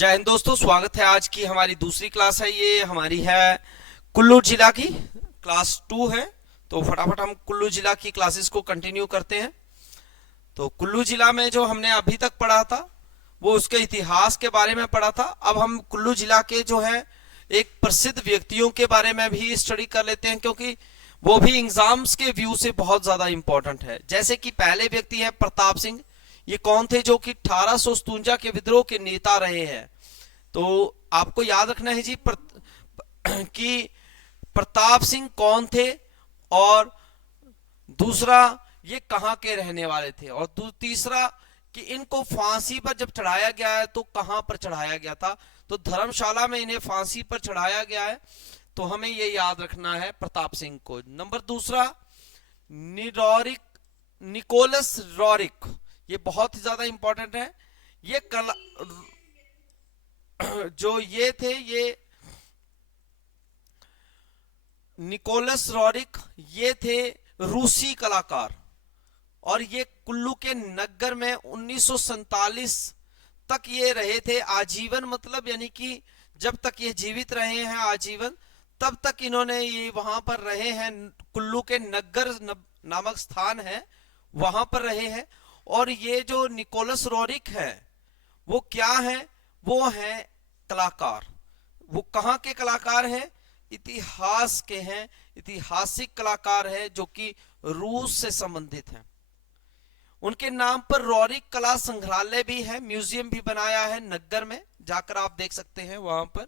जय हिंद दोस्तों, स्वागत है। आज की हमारी दूसरी क्लास है। ये हमारी है कुल्लू जिला की क्लास 2 है। तो फटाफट हम कुल्लू जिला की क्लासेस को कंटिन्यू करते हैं। तो कुल्लू जिला में जो हमने अभी तक पढ़ा था वो उसके इतिहास के बारे में पढ़ा था। अब हम कुल्लू जिला के जो है एक प्रसिद्ध व्यक्तियों के बारे में भी स्टडी कर लेते हैं, क्योंकि वो भी एग्जाम्स के व्यू से बहुत ज्यादा इंपॉर्टेंट है। जैसे कि पहले व्यक्ति है प्रताप सिंह। ये कौन थे? जो कि 1857 के विद्रोह के नेता रहे हैं। तो आपको याद रखना है जी कि प्रताप सिंह कौन थे, और दूसरा ये कहाँ के रहने वाले थे, और तीसरा कि इनको फांसी पर जब चढ़ाया गया है तो कहां पर चढ़ाया गया था। तो धर्मशाला में इन्हें फांसी पर चढ़ाया गया है। तो हमें ये याद रखना है प्रताप सिंह को। नंबर दूसरा, निरोरिक निकोलस रॉरिक। ये बहुत ही ज्यादा इंपॉर्टेंट है। ये कला जो ये थे, ये निकोलस रॉरिक ये थे रूसी कलाकार, और ये कुल्लू के नगर में 1947 तक ये रहे थे आजीवन। मतलब यानी कि जब तक ये जीवित रहे हैं आजीवन, तब तक इन्होंने ये वहां पर रहे हैं। कुल्लू के नगर नामक स्थान है, वहां पर रहे हैं। और ये जो निकोलस रॉरिक है वो क्या है? वो है कलाकार। वो कहाँ के कलाकार हैं? इतिहास के हैं, ऐतिहासिक कलाकार है जो कि रूस से संबंधित है। उनके नाम पर रॉरिक कला संग्रहालय भी है, म्यूजियम भी बनाया है नगर में, जाकर आप देख सकते हैं वहां पर।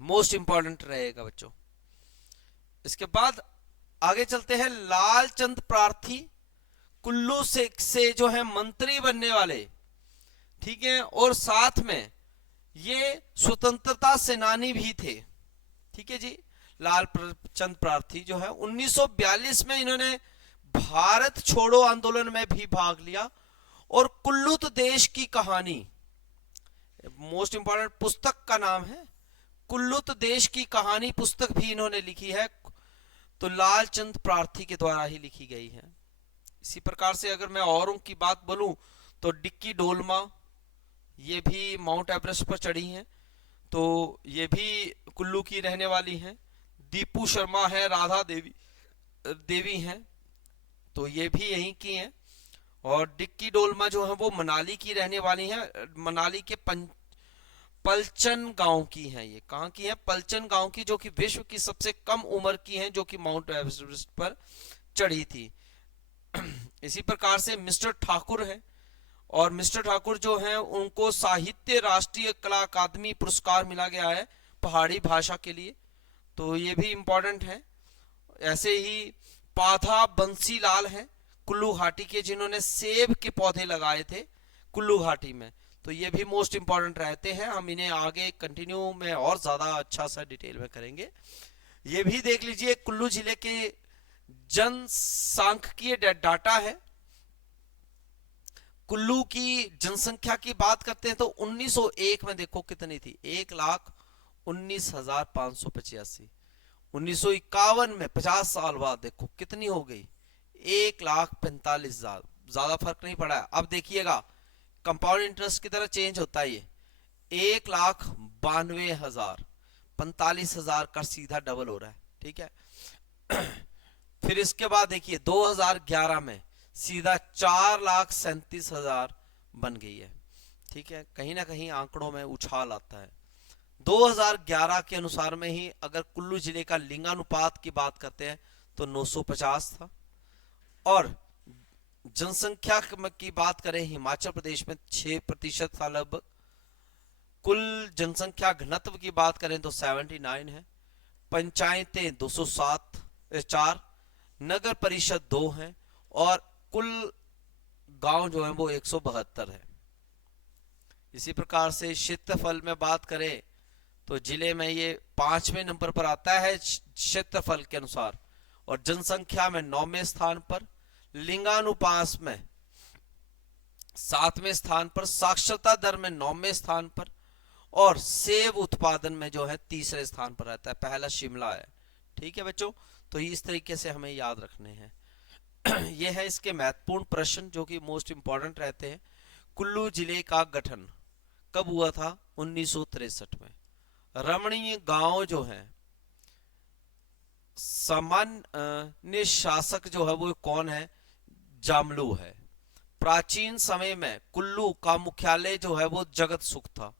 मोस्ट इंपॉर्टेंट रहेगा बच्चों। इसके बाद आगे चलते हैं। लालचंद प्रार्थी कुल्लू से जो है मंत्री बनने वाले, ठीक है, और साथ में ये स्वतंत्रता सेनानी भी थे। ठीक है जी। लाल चंद प्रार्थी जो है 1942 में इन्होंने भारत छोड़ो आंदोलन में भी भाग लिया। और कुल्लूत देश की कहानी, मोस्ट इंपॉर्टेंट पुस्तक का नाम है कुल्लूत देश की कहानी, पुस्तक भी इन्होंने लिखी है। तो लालचंद प्रार्थी के द्वारा ही लिखी गई है। इसी प्रकार से अगर मैं औरों की बात बोलूं तो डिक्की डोलमा, ये भी माउंट एवरेस्ट पर चढ़ी हैं, तो ये भी कुल्लू की रहने वाली हैं। दीपू शर्मा है, राधा देवी देवी हैं, तो ये भी यहीं की हैं। और डिक्की डोलमा जो है वो मनाली की रहने वाली हैं। मनाली के पलचन गांव की हैं। ये कहाँ की हैं? पलचन गांव की, जो कि विश्व की सबसे कम उम्र की हैं, जो कि माउंट एवरेस्ट पर चढ़ी थी। इसी प्रकार से मिस्टर ठाकुर है, और मिस्टर ठाकुर जो हैं उनको साहित्य राष्ट्रीय कला अकादमी पुरस्कार मिला गया है पहाड़ी भाषा के लिए। तो ये भी इंपॉर्टेंट है। ऐसे ही पाधा बंसीलाल हैं कुल्लू घाटी के, जिन्होंने सेब के पौधे लगाए थे कुल्लू घाटी में। तो ये भी मोस्ट इंपॉर्टेंट रहते हैं। हम इन्हें आगे कंटिन्यू में और ज्यादा अच्छा सा डिटेल में करेंगे। ये भी देख लीजिए, कुल्लू जिले के जनसांख्यिकीय डाटा है। कुल्लू की जनसंख्या की बात करते हैं तो 1901 में देखो कितनी थी, 1,19,585। 1951 में 50 साल बाद देखो कितनी हो गई, 1,45,000। ज्यादा फर्क नहीं पड़ा है। अब देखिएगा कंपाउंड इंटरेस्ट की तरह चेंज होता है। ये 1,92,000, 45,000 का सीधा डबल हो रहा है। ठीक है। फिर इसके बाद देखिए 2011 में सीधा 4,37,000 बन गई है। ठीक है, कहीं ना कहीं आंकड़ों में उछाल आता है। 2011 के अनुसार में ही अगर कुल्लू जिले का लिंगानुपात की बात करते हैं तो 950 था। और जनसंख्या की बात करें हिमाचल प्रदेश में 6% था लगभग। कुल जनसंख्या घनत्व की बात करें तो 79 है। पंचायतें 204, नगर परिषद 2 हैं, और कुल गांव जो है वो 172 है। इसी प्रकार से क्षेत्रफल में बात करें तो जिले में ये 5वें नंबर पर आता है क्षेत्रफल के अनुसार, और जनसंख्या में 9वें स्थान पर, लिंगानुपात में 7वें स्थान पर, साक्षरता दर में 9वें स्थान पर, और सेब उत्पादन में जो है 3रे स्थान पर रहता है। पहला शिमला है। ठीक है बच्चों, तो इस तरीके से हमें याद रखने हैं। ये है इसके महत्वपूर्ण प्रश्न जो कि मोस्ट इंपॉर्टेंट रहते हैं। कुल्लू जिले का गठन कब हुआ था? 1963 में। रमणीय गांव जो है, सामान्य शासक जो है वो कौन है? जामलू है। प्राचीन समय में कुल्लू का मुख्यालय जो है वो जगत सुख था।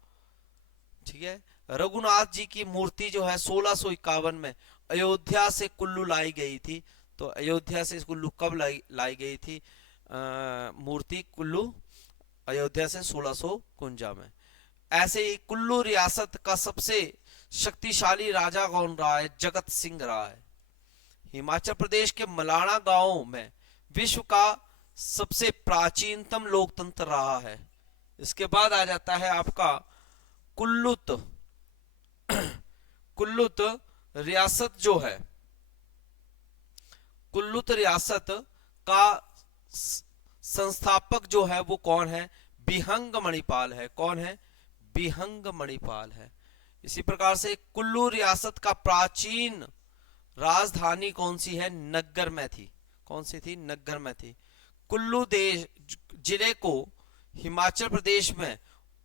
ठीक है। रघुनाथ जी की मूर्ति जो है 1651 में अयोध्या से कुल्लू लाई गई थी। तो अयोध्या से कुल्लू कब लाई गई थी मूर्ति? कुल्लू अयोध्या से 1651 में। ऐसे ही कुल्लू रियासत का सबसे शक्तिशाली राजा कौन रहा है? जगत सिंह रहा है। हिमाचल प्रदेश के मलाना गांव में विश्व का सबसे प्राचीनतम लोकतंत्र रहा है। इसके बाद आ जाता है आपका कुल्लुत। कुल्लुत रियासत जो है, कुल्लुत रियासत का संस्थापक जो है वो कौन है? बिहंग मणिपाल है। कौन है? बिहंग मणिपाल है। इसी प्रकार से कुल्लू रियासत का प्राचीन राजधानी कौन सी है? नग्गर में थी। कौन सी थी? नग्गर में थी। कुल्लू जिले को हिमाचल प्रदेश में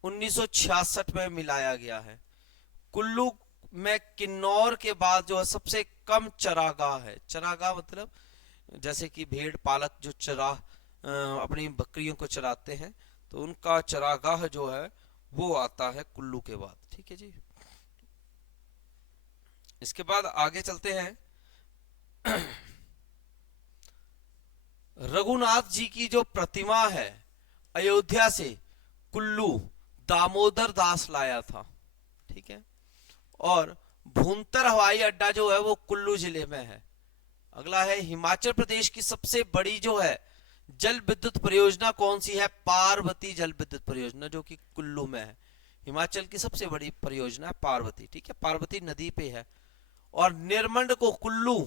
1966 में मिलाया गया है। कुल्लू में किन्नौर के बाद जो है सबसे कम चरागाह है। चरागाह मतलब जैसे कि भेड़ पालक जो अपनी बकरियों को चराते हैं, तो उनका चरागाह जो है वो आता है कुल्लू के बाद। ठीक है जी। इसके बाद आगे चलते हैं। रघुनाथ जी की जो प्रतिमा है अयोध्या से कुल्लू दामोदर दास लाया था। ठीक है। और भूंतर हवाई अड्डा जो है वो कुल्लू जिले में है। अगला है हिमाचल प्रदेश की सबसे बड़ी जो है जल विद्युत परियोजना कौन सी है? पार्वती जल विद्युत परियोजना, जो कि कुल्लू में है। हिमाचल की सबसे बड़ी परियोजना है पार्वती। ठीक है, पार्वती नदी पे है। और निर्मंड को कुल्लू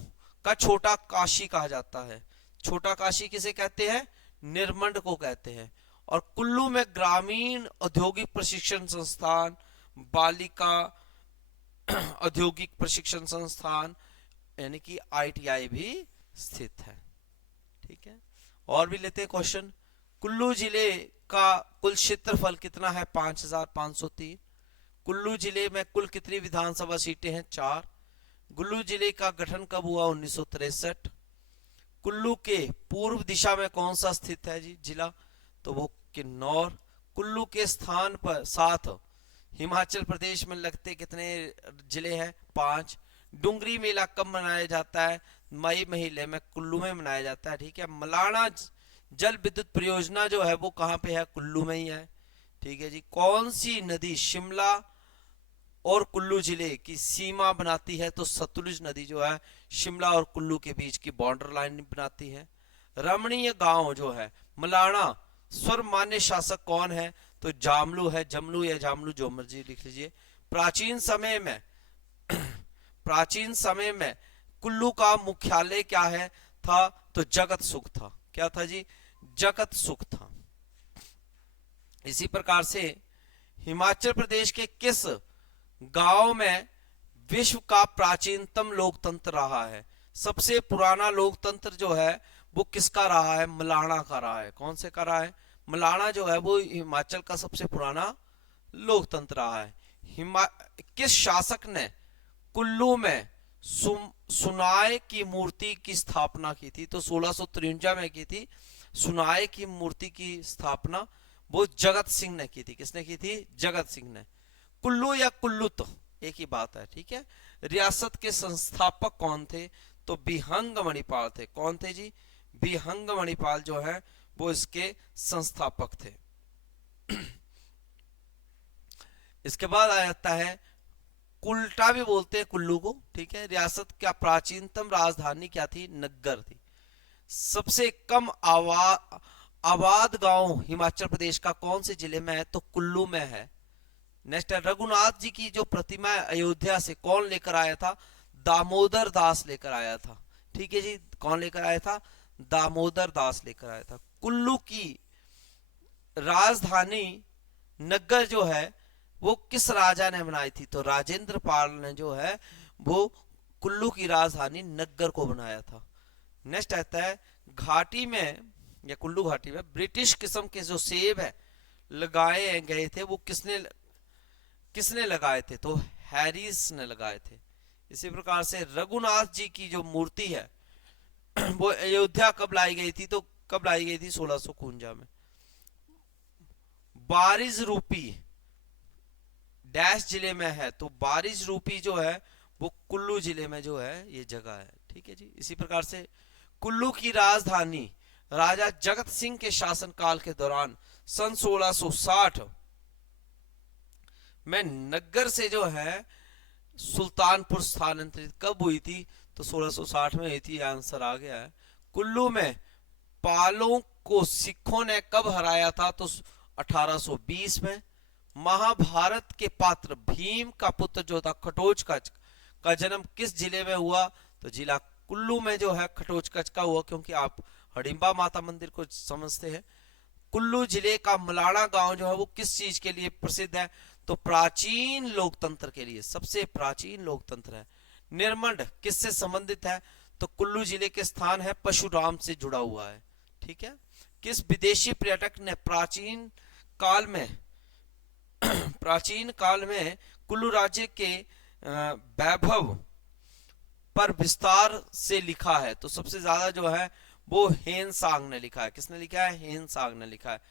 का छोटा काशी कहा जाता है। छोटा काशी किसे कहते हैं? निर्मंड को कहते हैं। और कुल्लू में ग्रामीण औद्योगिक प्रशिक्षण संस्थान, बालिका औद्योगिक प्रशिक्षण संस्थान यानी कि ITI भी स्थित है। ठीक है। और भी लेते हैं क्वेश्चन। कुल्लू जिले का कुल क्षेत्रफल कितना है? 5503। कुल्लू जिले में कुल कितनी विधानसभा सीटें हैं? 4। कुल्लू जिले का गठन कब हुआ? 1963। कुल्लू के पूर्व दिशा में कौन सा स्थित है जी जिला? तो वो किन्नौर। कुल्लू के स्थान पर 7 हिमाचल प्रदेश में लगते कितने जिले हैं? 5। डुंगरी मेला कब मनाया जाता है? मई महीने में कुल्लू में मनाया जाता है। ठीक है। मलाना जल विद्युत परियोजना जो है वो कहाँ पे है? कुल्लू में ही है। ठीक है जी। कौन सी नदी शिमला और कुल्लू जिले की सीमा बनाती है? तो सतलुज नदी जो है शिमला और कुल्लू के बीच की बॉर्डर लाइन बनाती है। रमणीय गांव जो है मलाना, सर्वमान्य शासक कौन है? तो जामलू है। जमलू या जामलू जो मर्जी लिख लीजिए। प्राचीन समय में कुल्लू का मुख्यालय क्या है था? तो जगत सुख था। क्या था जी? जगत सुख था। इसी प्रकार से हिमाचल प्रदेश के किस गांव में विश्व का प्राचीनतम लोकतंत्र रहा है? सबसे पुराना लोकतंत्र जो है वो किसका रहा है? मलाना का रहा है। कौन से का रहा है? मलाना जो है वो हिमाचल का सबसे पुराना लोकतंत्र रहा है। किस शासक ने कुल्लू में सुनाय की मूर्ति की स्थापना की थी? तो 1653 में की थी। सुनाय की मूर्ति की स्थापना वो जगत सिंह ने की थी। किसने की थी? जगत सिंह ने। कुल्लू या कुल्लुत एक ही बात है। ठीक है। रियासत के संस्थापक कौन थे? तो बिहंग मणिपाल थे। कौन थे जी? बिहंग मणिपाल जो है वो इसके संस्थापक थे। इसके बाद आ जाता है कुल्टा भी बोलते हैं कुल्लू को। ठीक है। रियासत का प्राचीनतम राजधानी क्या थी? नग्गर थी। सबसे कम आबाद गांव हिमाचल प्रदेश का कौन से जिले में है? तो कुल्लू में है। नेक्स्ट है रघुनाथ जी की जो प्रतिमा अयोध्या से कौन लेकर आया था? दामोदर दास लेकर आया था। ठीक है जी। कौन लेकर आया था? दामोदर दास लेकर आया था। कुल्लू की राजधानी नग्गर जो है वो किस राजा ने बनाई थी? तो राजेंद्र पाल ने जो है वो कुल्लू की राजधानी नग्गर को बनाया था। नेक्स्ट आता है घाटी में या कुल्लू घाटी में ब्रिटिश किस्म के जो सेब है लगाए गए थे वो किसने किसने लगाए थे? तो हैरिस ने लगाए थे। इसी प्रकार से रघुनाथ जी की जो मूर्ति है वो अयोध्या कब लाई गई थी? तो कब लाई गई थी? 1651 में। बारिश रूपी डैश जिले में है, तो बारिश रूपी जो है वो कुल्लू जिले में जो है ये जगह है। ठीक है जी। इसी प्रकार से कुल्लू की राजधानी राजा जगत सिंह के शासनकाल के दौरान सन 1660 में नग्गर से जो है सुल्तानपुर स्थानांतरित कब हुई थी? तो 1660 में हुई थी। आंसर आ गया है। कुल्लू में पालों को सिखों ने कब हराया था? तो 1820 में। महाभारत के पात्र भीम का पुत्र जो था खटोचकच का जन्म किस जिले में हुआ? तो जिला कुल्लू में जो है खटोचकच का हुआ, क्योंकि आप हडिम्बा माता मंदिर को समझते हैं। कुल्लू जिले का मलाड़ा गांव जो है वो किस चीज के लिए प्रसिद्ध है? तो प्राचीन लोकतंत्र के लिए, सबसे प्राचीन लोकतंत्र है। निर्मंड किससे संबंधित है? तो कुल्लू जिले के स्थान है परशुराम से जुड़ा हुआ है। ठीक है। किस विदेशी पर्यटक ने प्राचीन काल में कुल्लू राज्य के वैभव पर विस्तार से लिखा है? तो सबसे ज्यादा जो है वो हेनसांग ने लिखा है। किसने लिखा है? हेनसांग ने लिखा है।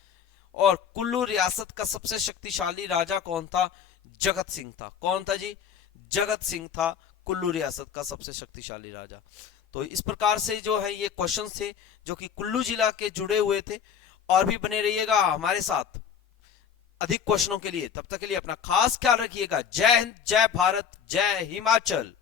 और कुल्लू रियासत का सबसे शक्तिशाली राजा कौन था? जगत सिंह था। कौन था जी? जगत सिंह था कुल्लू रियासत का सबसे शक्तिशाली राजा। तो इस प्रकार से जो है ये क्वेश्चंस थे जो कि कुल्लू जिला के जुड़े हुए थे। और भी बने रहिएगा हमारे साथ अधिक क्वेश्चनों के लिए। तब तक के लिए अपना खास ख्याल रखिएगा। जय हिंद, जय भारत, जय हिमाचल।